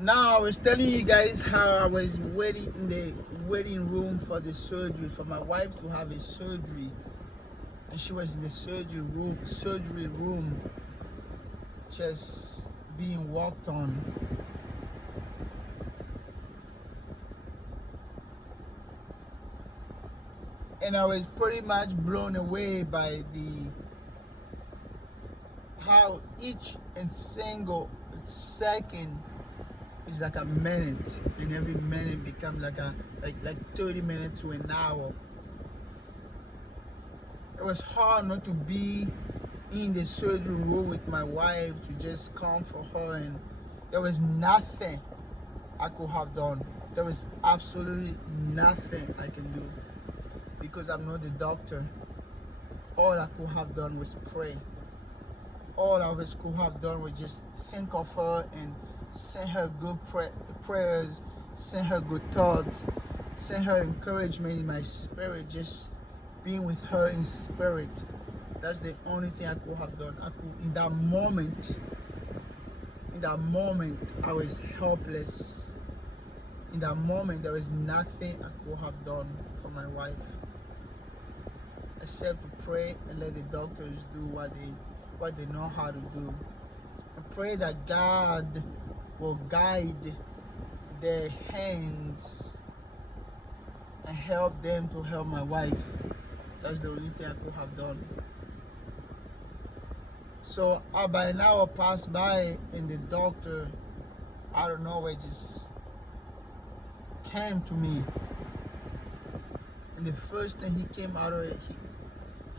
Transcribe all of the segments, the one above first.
Now I was telling you guys how I was waiting in the waiting room for the surgery for my wife to have a surgery, and she was in the surgery room, just being walked on. And I was pretty much blown away by the how each and single second is like a minute, and every minute becomes like 30 minutes to an hour. It was hard not to be in the surgery room with my wife to just comfort her, and there was nothing I could have done. There was absolutely nothing I can do because I'm not the doctor. All I could have done was pray. All I could have done was just think of her and send her good prayers, send her good thoughts, send her encouragement in my spirit, just being with her in spirit. That's the only thing I could have done. In that moment, I was helpless. In that moment, there was nothing I could have done for my wife except to pray and let the doctors do what they know how to do, and pray that God will guide their hands and help them to help my wife. That's the only thing I could have done. So about an hour passed by, and the doctor out of nowhere just came to me, and the first thing he came out of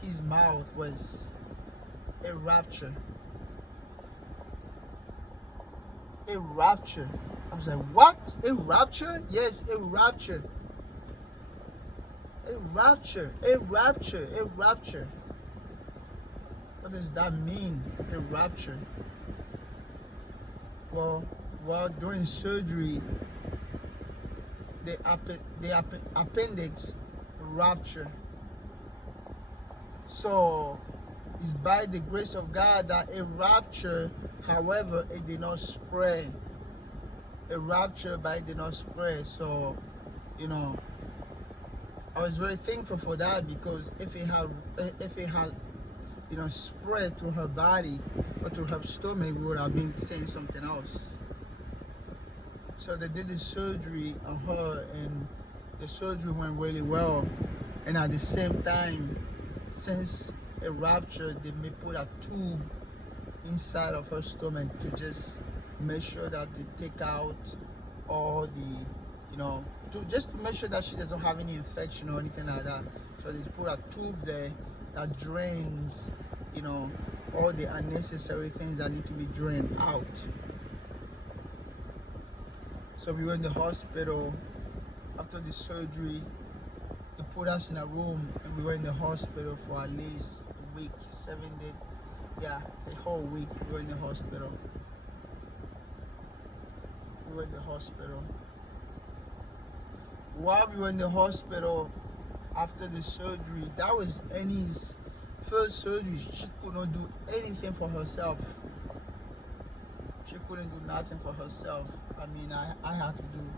his mouth was a rupture. A rupture. I was like, what? A rupture? Yes, a rupture. A rupture. A rupture. A rupture. What does that mean? A rupture. Well, during surgery, the appendix rupture. So it's by the grace of God that a rupture, however, it did not spread. A rupture, but it did not spread. So, I was very thankful for that, because if it had spread through her body or through her stomach, we would have been saying something else. So they did the surgery on her, and the surgery went really well. And at the same time, since a rupture, they may put a tube inside of her stomach to just make sure that they take out all just to make sure that she doesn't have any infection or anything like that. So they put a tube there that drains, all the unnecessary things that need to be drained out. So we were in the hospital after the surgery. They put us in a room, and we were in the hospital for at least a week, 7 days. Yeah, a whole week we were in the hospital. We were in the hospital. While we were in the hospital after the surgery, that was Annie's first surgery. She could not do anything for herself. She couldn't do nothing for herself. I mean, I had to do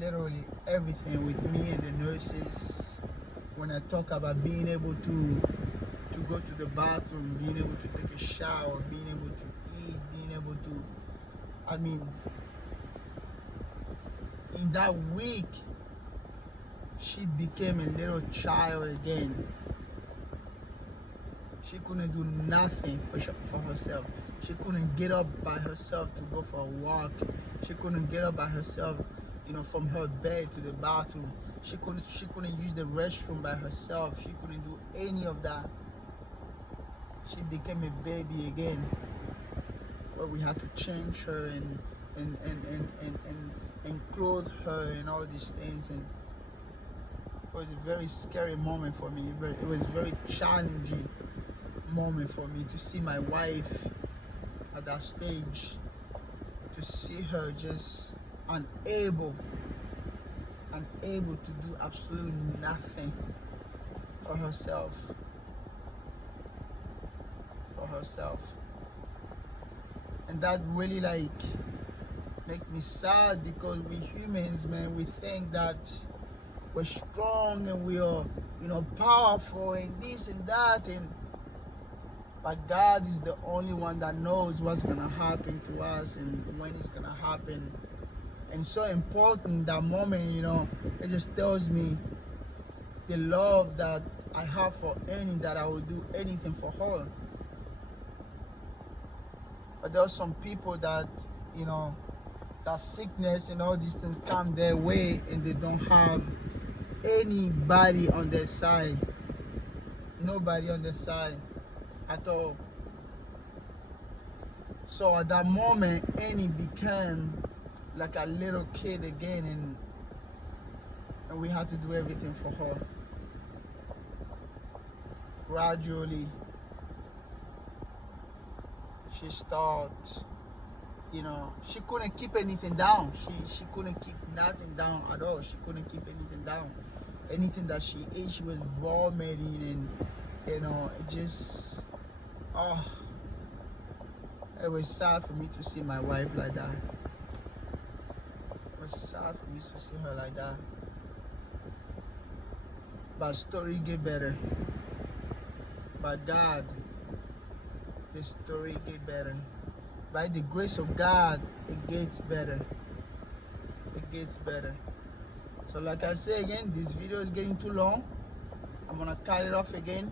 literally everything with me and the nurses. When I talk about being able to go to the bathroom, being able to take a shower, being able to eat, being able to, I mean, in that week, she became a little child again. She couldn't do nothing for herself. She couldn't get up by herself to go for a walk. She couldn't get up by herself, from her bed to the bathroom. She couldn't use the restroom by herself. She couldn't do any of that. She became a baby again, where we had to change her and clothe her and all these things. And it was a very scary moment for me. It was a very challenging moment for me to see my wife at that stage, to see her just unable to do absolutely nothing for herself. And that really Make me sad because we humans, man, we think that we're strong and we are, powerful and this and that, but God is the only one that knows what's gonna happen to us and when it's gonna happen. And so important that moment, it just tells me the love that I have for Annie, that I will do anything for her. But there are some people that, that sickness and all these things come their way and they don't have anybody on their side. Nobody on their side at all. So at that moment, Annie became like a little kid again, and we had to do everything for her. Gradually, she started, she couldn't keep anything down. She couldn't keep nothing down at all. She couldn't keep anything down. Anything that she ate, she was vomiting, and it just, it was sad for me to see my wife like that. It was sad for me to see her like that. But story get better. By God, the story get better. By the grace of God, it gets better. It gets better. So like I say again, this video is getting too long. I'm gonna cut it off again.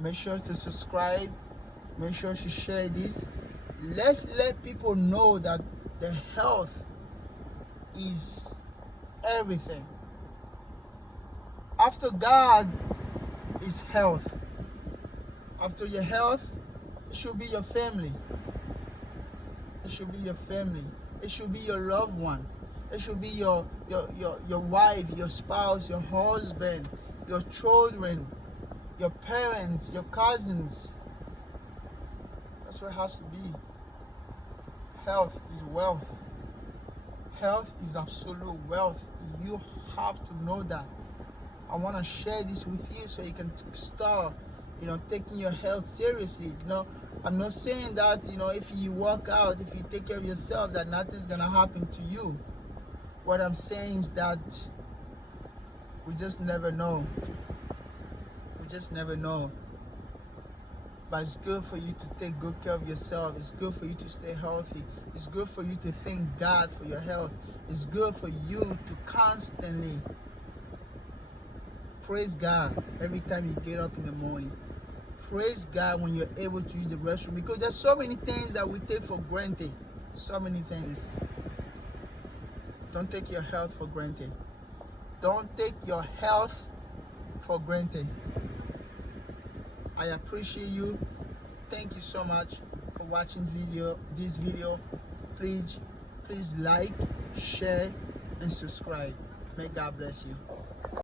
Make sure to subscribe. Make sure to share this. Let's let people know that the health is everything. After God is health. After your health, it should be your family. It should be your family. It should be your loved one. It should be your wife, your spouse, your husband, your children, your parents, your cousins. That's what it has to be. Health is wealth. Health is absolute wealth. You have to know that. I want to share this with you so you can start, taking your health seriously. I'm not saying that, if you work out, if you take care of yourself, that nothing's going to happen to you. What I'm saying is that we just never know. We just never know. But it's good for you to take good care of yourself. It's good for you to stay healthy. It's good for you to thank God for your health. It's good for you to constantly praise God every time you get up in the morning. Praise God when you're able to use the restroom, because there's so many things that we take for granted. So many things. Don't take your health for granted. Don't take your health for granted. I appreciate you. Thank you so much for watching this video. Please like, share, and subscribe. May God bless you.